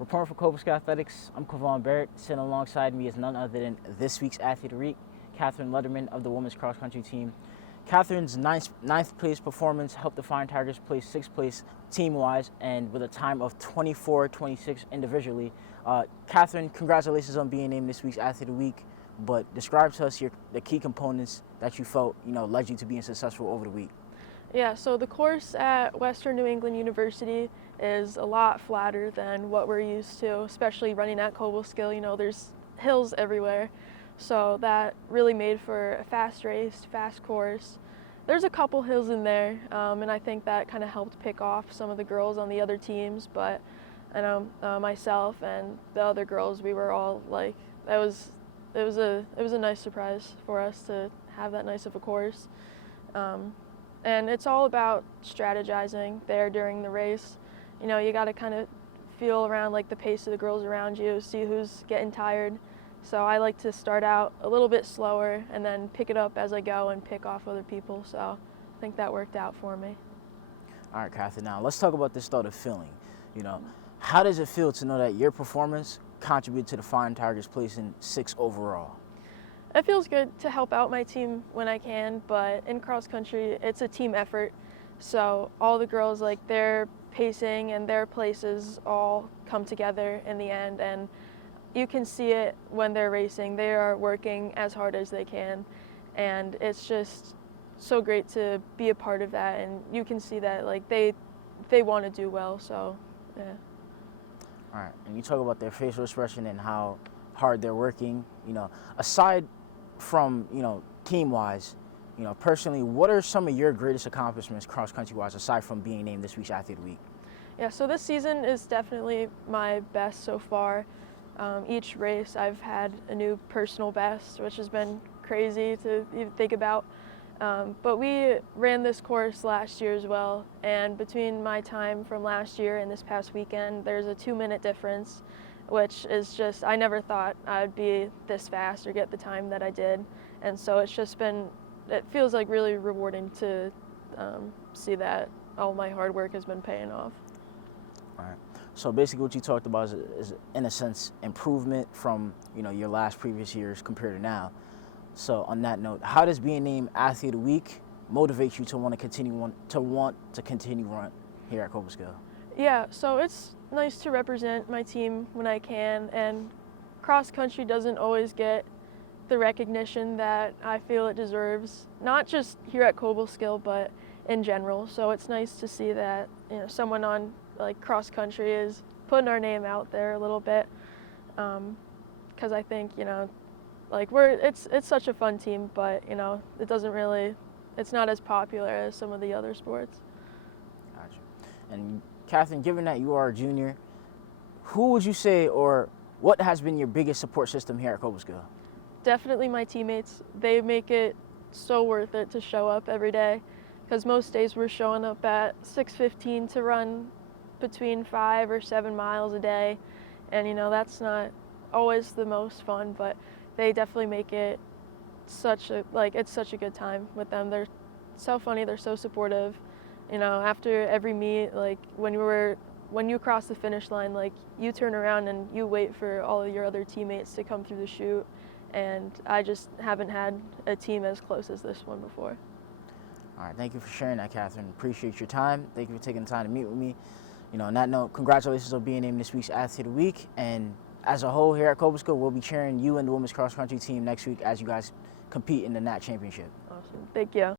Reporting for Cobleskill Athletics, I'm Kavon Barrett. Sitting alongside me is none other than this week's Athlete of the Week, Catherine Lederman of the women's cross country team. Catherine's ninth place performance helped the Flying Tigers place sixth place team-wise, and with a time of 24:26 individually. Catherine, congratulations on being named this week's Athlete of the Week. But describe to us the key components that you felt led you to being successful over the week. Yeah, so the course at Western New England University is a lot flatter than what we're used to, especially running at Cobleskill. There's hills everywhere, so that really made for a fast race, fast course. There's a couple hills in there, and I think that kind of helped pick off some of the girls on the other teams, but I know myself and the other girls, we were all like, it was a nice surprise for us to have that nice of a course. And it's all about strategizing there during the race. You got to kind of feel around like the pace of the girls around you, see who's getting tired. So I like to start out a little bit slower and then pick it up as I go and pick off other people. So I think that worked out for me. All right, Catherine, now let's talk about this sort of feeling. How does it feel to know that your performance contributed to the Flying Tigers placing 6th overall? It feels good to help out my team when I can, but in cross country, it's a team effort. So all the girls, like their pacing and their places all come together in the end, and you can see it when they're racing. They are working as hard as they can, and it's just so great to be a part of that, and you can see that like they want to do well, so yeah. All right, and you talk about their facial expression and how hard they're working. Aside from team-wise, personally, what are some of your greatest accomplishments cross-country-wise aside from being named this week's Athlete of the Week? Yeah, so this season is definitely my best so far. Each race I've had a new personal best, which has been crazy to even think about. But we ran this course last year as well, and between my time from last year and this past weekend, there's a 2-minute difference, which is just, I never thought I'd be this fast or get the time that I did. And so it's just been, it feels like really rewarding to see that all my hard work has been paying off. All right. So basically what you talked about is in a sense, improvement from, your last previous years compared to now. So on that note, how does being named Athlete of the Week motivate you to want to continue run here at Cobleskill? Yeah, so it's nice to represent my team when I can, and cross country doesn't always get the recognition that I feel it deserves, not just here at Cobleskill, but in general. So it's nice to see that someone on like cross country is putting our name out there a little bit, because I think like it's such a fun team, but it doesn't really, it's not as popular as some of the other sports. Gotcha. And Catherine, given that you are a junior, who would you say or what has been your biggest support system here at Cobleskill? Definitely my teammates. They make it so worth it to show up every day, because most days we're showing up at 6:15 to run between 5 or 7 miles a day, and that's not always the most fun, but they definitely make it it's such a good time with them. They're so funny, they're so supportive. After every meet, like when you cross the finish line, like you turn around and you wait for all of your other teammates to come through the chute, and I just haven't had a team as close as this one before. All right, thank you for sharing that, Catherine. Appreciate your time. Thank you for taking the time to meet with me. On that note, congratulations on being named this week's Athlete of the Week, and as a whole here at Cobleskill, we'll be cheering you and the women's cross country team next week as you guys compete in the NAT championship. Awesome, thank you.